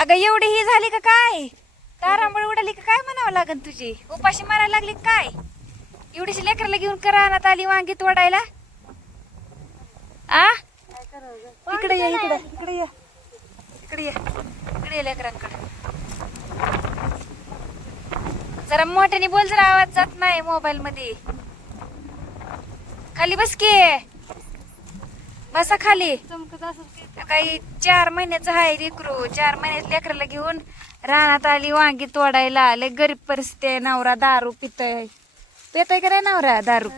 अगं एवढी ही झाली का काय? तारांबळ उडाली का काय म्हणावं लागन तुझी? उपाशी मारायला लागली का काय? एवढीशी लेकराला घेऊन करा आली वांगी तोडायला आ? इकडे ये इकडे इकडे ये. इकडे ये इकडे ये लेकरांकडे. जरा मोठ्याने बोल जरा आवाज जात नाही मोबाईल मध्ये खाली बस की. बसा खाली. काही चार महिन्याचं आहे लेकरू चार महिन्याच्या लेकराला घेऊन रानात आली वांगी तोडायला. लय गरीब परिस्थिती आहे नवरा दारू पितय. पितय का नाही नवरा दारू?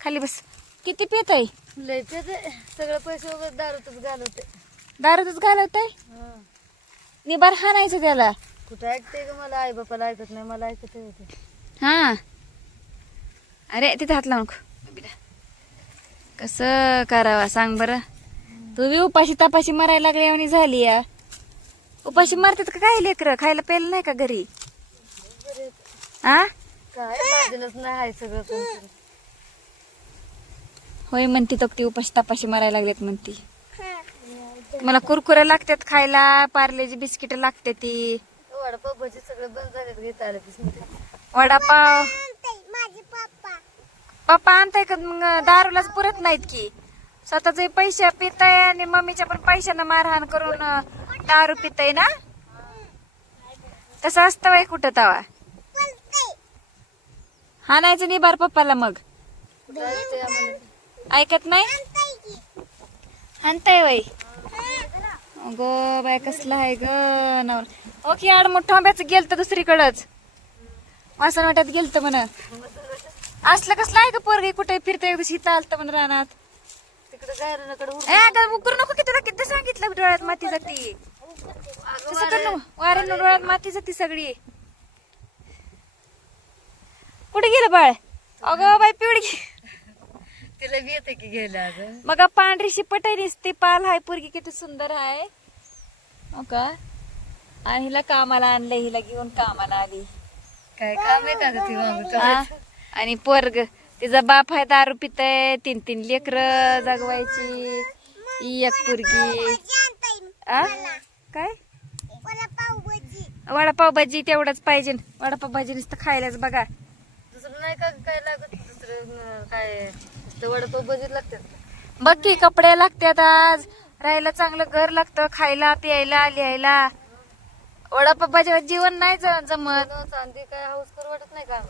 खाली बस. किती पितय? लय सगळं पैसे वगैरे दारूतच घालवते दारूच घालवतय? निबार हाणायचं त्याला. कुठं ऐकते ग मला? आई बापाला ऐकत नाही मला ऐकत हा. अरे तिथे हात लावून कस करावा? सांग बर. तू बी उपाशी तापाशी मरायला लागली आणि झाली या. उपाशी मारतात का काय लेकर? खायला प्यायला नाही का घरी? हा काय? माझ्यालाच नाही आहे सगळं. होय म्हणती तो ती उपाशी तापाशी मारायला लागलेत म्हणती. मला कुरकुरे लागतात खायला पार्लेजी बिस्किट लागते ती. वडापाव भजी सगळं बंद झालेत घेता आलं वडापाव. पप्पा आणताय का? मग दारूलाच पुरत नाहीत की. स्वतःचे पैसे पिताय आणि मम्मीच्या पण पैशानं मारहाण करून दारू पिताय ना? तसं असतं बाई कुठं तवा. हाणायचं नाही बार पप्पाला मग. ऐकत नाही? हाणताय बाई. ग बाय कसलं आहे ग नवर. ओके आड मोठं आंब्याचं गेलत दुसरीकडच. वासन वाट्यात गेलत म्हण. असलं कसलं आहे का पोरगी? कुठे फिरतंय दिवशी इथं आलतं म्हण रानात. तिकडे अगं उकरू नको की तुला किती सांगितलं डोळ्यात माती जाती तसं कर नको वाऱ्यानं डोळ्यात माती जाती सगळी. कुठे गेलं बाळ? अगं बाई पिवळी तिला बी येते की अगं. मग पांढरी शिपट आहे नुसती पाल हाय पोरगी किती सुंदर आहे हो का? आणि हिला कामाला आणलंय हिला घेऊन कामाला आली. काय काम आहे का ती? आणि पोरग. तिचा बाप आहे दारू पितय तीन तीन लेकर जगवायची एक पोरगी. आ? काय? वडापाव भाजी तेवढंच पाहिजे. वडापाव भाजी नुसतं खायलाच बघा. दुसरं नाही का काय लागत? दुसरं काय? वडापाव भजीत लागतात. बघ की कपडे लागतात आज. राहायला चांगलं घर लागतं. खायला प्यायला लिहायला. वडापाव भाजी जीवन नाही जमत. काय हाऊस करू वाटत नाही का?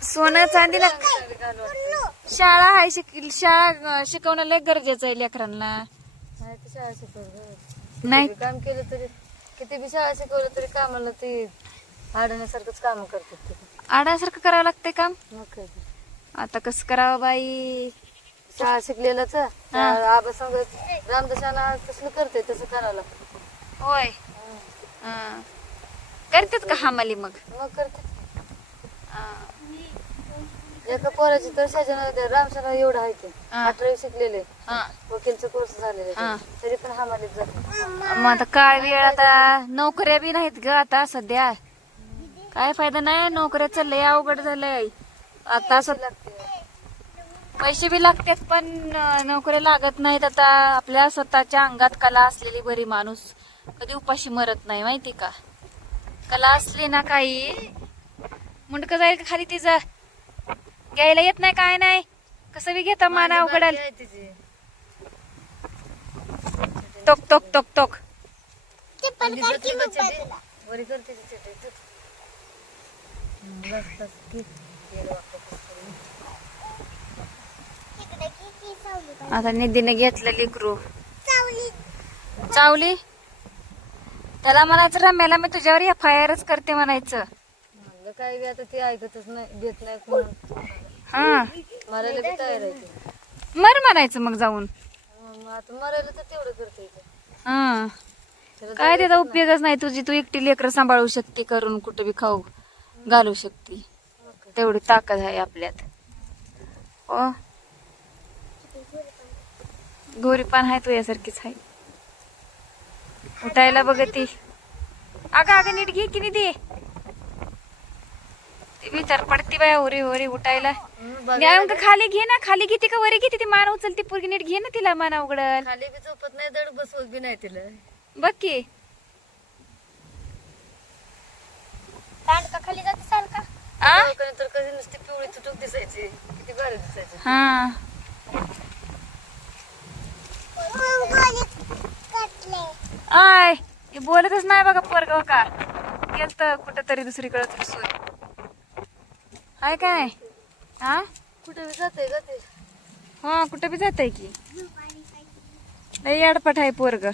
सोनं चांदीला. शाळा आहे शिक शाळा शिकवणं लय गरजेचं आहे लेकरांना. नाही तर शाळा शिकवलं. नाही. काम केलं तरी किती बी शाळा शिकवलं तरी कामाला ते अडण्यासारखंच काम करतात ते. आडासारखं करावं लागतंय काम? मग काय. आता कसं करावं बाई? शाळा शिकलेलंच. आबा सांगत रामदासाना तसलं करते तसं करावं लागतं. होय. हं. करतात का हमाली मग? मग करते. एका पोराची तर शासन रामशाला एवढं आहे ते हा. अठरावी शिकलेले. हं. वकीलचा कोर्स झालेले हा. तरी पण हमालीत जाते. मग आता काय वेळ आता? नोकऱ्या बी नाहीत ग आता सध्या. काय फायदा नाही नोकऱ्या चाललंय अवघड झालंय. आता असं लागते पैसे बी लागतात पण अं, नोकऱ्या लागत नाहीत आता. आपल्या स्वतःच्या अंगात कला असलेली बरी माणूस कधी उपाशी मरत नाही माहिती का? कला असली ना काही मुंडक जाईल का खाली तिचं? घ्यायला येत नाही काय नाही. कसं बी घेता माना अवघडाल टोक टोक टोक टोक. आता निधीने घेतलं लिकरू चावली त्याला म्हणायचं रम्याला मी तुझ्यावर एफ आय आरच करते म्हणायचं. काय बी आता ते ऐकतच नाही घेत नाही म्हणून. हा. मरायला बी तयार आहे ते. मर म्हणायचं मग जाऊन. मग आता मरायला तर तेवढं करते. हा. काय त्याचा उपयोगच नाही तुझी तू एकटी लेकर सांभाळू शकते करून कुठे बी खाऊ घालू शकते. तेवढी ताकद आहे आपल्यात. हो गोरी पण आहे तू यासारखीच आहे. उठायला बघती अगं अगं नीट घे की दे मी तर पडती बाय ओरी ओरी उठायला. खाली घे ना खाली घेते का वरी घेते ती मान उचलती पोरगी नीट घे ना तिला मान उघड खाली बी झोपत नाही दड बसवत बी नाही तिला. बघ की. खाली चाल का? कधी नुसती पिवळी तुटूक दिसायची. दिसायची. हा. आय बोलतच नाही बघा पोरग हो का. गेलत कुठं तरी दुसरीकडे सोय. हाय काय? हा? कुठे जाते जाते. हा कुठं बी जात की. लय अडपट आहे पोरग.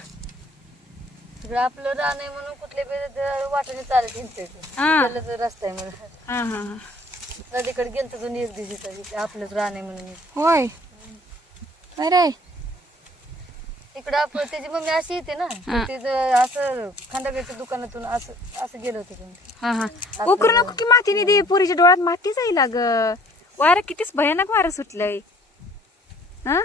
सगळं आपलं रान आहे म्हणून कुठल्या बी वाटेने चालत. हा. तिकडलंच रस्ता आहे म्हणून. हा हा हा. नदीकडे गेलतो दोन एक दिवशी तरी आपलंच रान आहे म्हणून. होय. अरे इकडं आपण त्याची मम्मी अशी येते ना हा. तिथं असं खंडागडच्या दुकानातून असं असं गेलो होते तुम्ही हा हा. उकरू नको की मातीने दे पोरीच्या डोळ्यात माती जाईल ग वारं कितीच भयानक वारं सुटलंय. हा?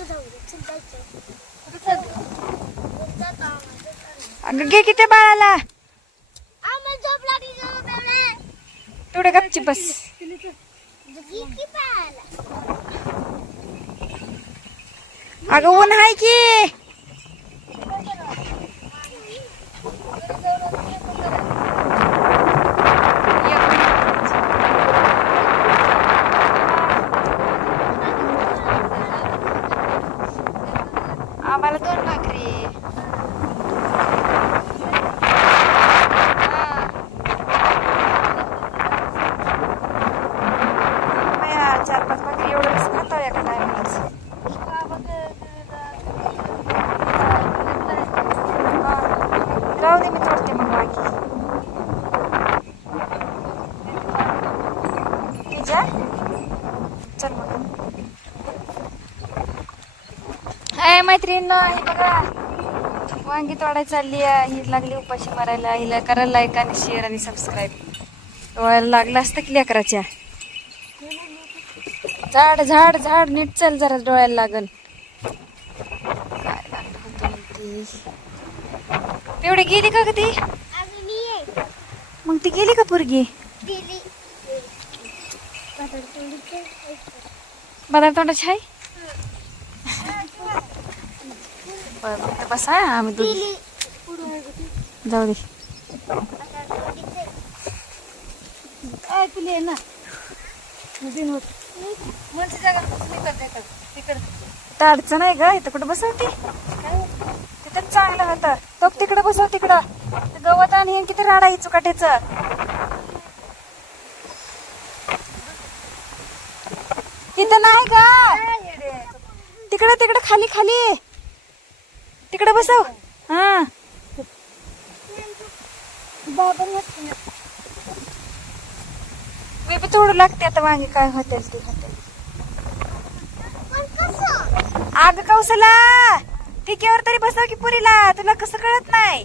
चल. कुठं चालली? अगं घे की त्या बाळाला. तेवढं गपची बस. अगं ऊन आहे की आम्हाला दोन भाकरी हा. बाया, चार पाच भाकरी एवढं कसं खाता एका टायमालाच राहू दे मी तोडते मग बाकी तिच्या चल मग हाय मैत्रीण? ही बघा वांगी तोडायला चालली आहे. ही लागली उपाशी मारायला. हिला करा लाईक आणि शेअर आणि सबस्क्राईब लागलं असतं की लेकराच्या झाड झाड झाड. नीट चल जरा डोळ्याला लागल. काय लागलं तेवढी गेली का ती? मग ती गेली का पोरगी? बदाम तोंडाची आहे बरं बसा? आम्ही जाऊ दे. काय तुला आहे ना. अडचण आहे ग. इथं कुठं बसवते? तिथं चांगलं होतं. तो तिकडं बसव तिकडं. ते गवत आणि हे किती राडा चुकाटेच. इथं नाही का तिकडं तिकडं खाली खाली. तिकडं बसव. हा. मी बी थोडं लागते आता वांगे काय होते ते होतील अग कौसला ठिकेवर तरी बसव की पुरीला तुला कसं कळत नाही?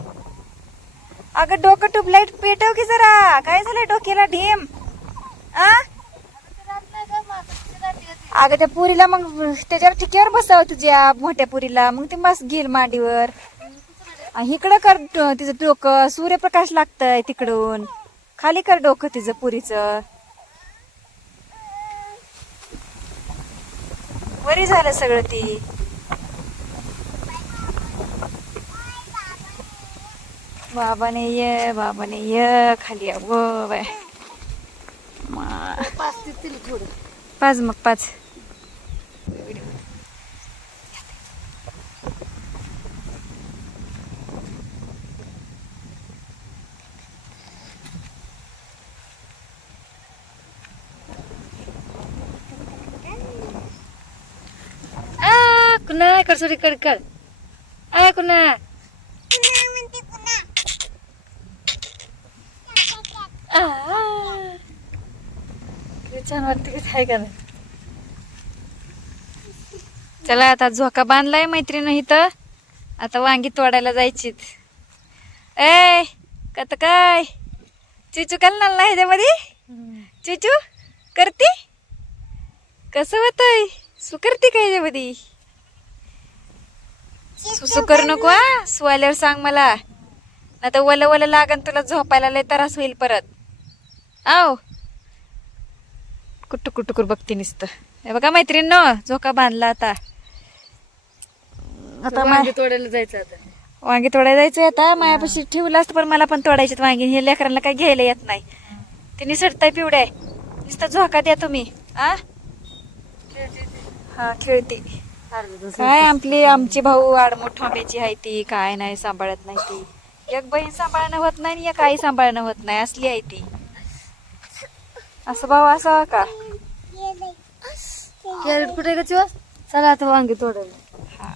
अगं डोकं ट्यूबलाईट पेटव की जरा. काय झालं डोक्याला ढीम? आ? अगं त्या पुरीला मग त्याच्यावर ठिकेवर बसाव तुझ्या मोठ्या पुरीला. मग ते बस घेईल मांडीवर. आणि इकडं कर तिचं डोकं सूर्यप्रकाश लागतंय तिकडून. खाली कर डोकं तिचं पुरीचं. वरी झालं सगळं ती. बाबाने ये बाबाने ये खाली या पाच ते तिला थोडं. पाच मग पाच आ कुणा कर सोडी कर कर. आ कुणा छान वाटते की आहे का नाही. चला आता झोका बांधलाय मैत्रीण इथं. आता वांगी तोडायला जायचीत. ए कत काय? चिचू घालणार ना ह्याच्यामध्ये चिचू करती? कसं होतंय? सु करते का ह्याच्यामध्ये सुसू करू नको हा. सुवाल्यावर सांग मला. आता वलं वलं लागन तुला झोपायला लय त्रास होईल परत. आव. कुट्टू कुट्टुकूर बघते नुसतं. हे बघा मैत्रीण झोका बांधला आता. आता वांगे तोडायला जायचं आता. वांगी तोडायला जायचं आता. मायापाशी ठेवलं असतं पण मला पण तोडायचे वांगी. हे लेकरांना काय घ्यायला येत नाही. ते निसटताय पिवड्या. नुसता झोका द्या तुम्ही. आ? हा खेळते. काय आपली आमची भाऊ आडमोठ ठोंब्याची आहे ती काय नाही सांभाळत नाही ती. एक बहीण सांभाळणं होत नाही एक आई सांभाळणं होत नाही असली आहे ती. असं भाऊ असावा का? कॅरेट कुठे का चिवा? चला आता वांगे तोडायला.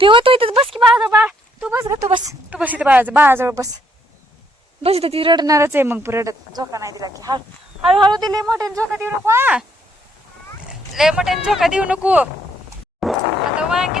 ती होतो इथं बस की बाळा बाळा. तू बस ग तू बस. तू बस इथे बाळाचं बाळाजवळ बस. बस इथं ती रडणारच आहे मग रडत. झोका नाही दिला की. हळू हळूहळू दिले मोठ्याने झोका देऊ नको हा. लय मोठ्याने झोका देऊ नको आता वांगी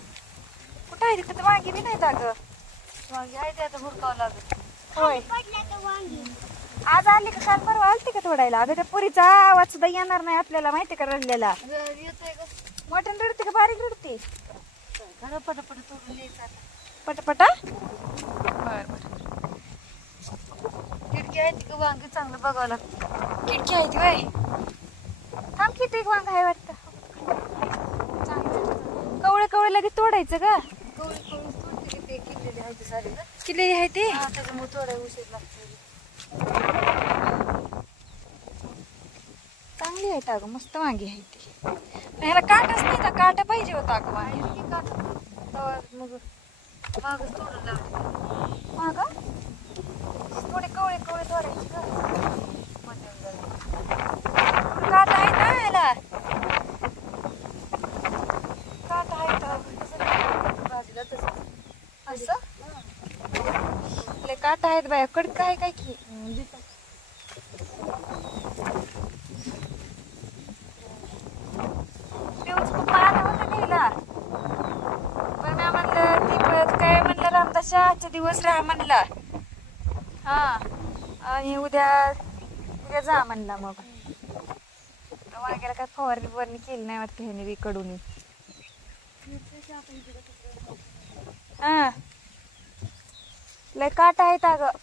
होय तर वांगी आज आली का काल परवा? आलती का तोडायला? अगं त्या पुरीचा आवाज सुद्धा येणार नाही आपल्याला माहिती का रडलेला? मोठ्यानं रडते का बारीक रडते? घरा पटापट खिडकी आहे ती का वांगे चांगलं बघावं लागतं. खिडकी आहे ती वय थांब किती एक वांग आहे वाटतं. कवळे कवळे लगेच तोडायचं का कवळी कवळी तोडते की ते किल्लेले आहे ते सारे ना किल्लेली आहे ते? हा त्याच्यामुळे उशीर लागतो चांगली आहे अगं मस्त वांगी आहे ती. पण ह्याला काटच नाही का काटा पाहिजे होता अगं वांगी की का तेव्हा मग मागच तोडून थोडे कवळे कवळे तोडायचे झालं. काटा आहे ना ह्याला? काटा आहे का भाजीला तसं. असं? काटा आहेत बाया कडक काय काय की? दिवस खूप पण ती काय म्हणलं आजच्या दिवस राहा म्हणला. हा आणि उद्या उद्या जा म्हणला मग. वागेला काय फवारणी फवारणी केली नाही वाटतं ह्याने बी कडून हा लय काट आहेत अगं.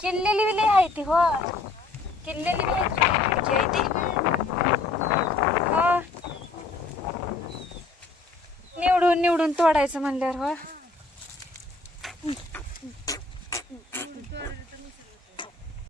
किल्लेली विली आहे ती हो किल्लेली आहे ती. हो. निवडून निवडून तोडायचं म्हणल्यावर हो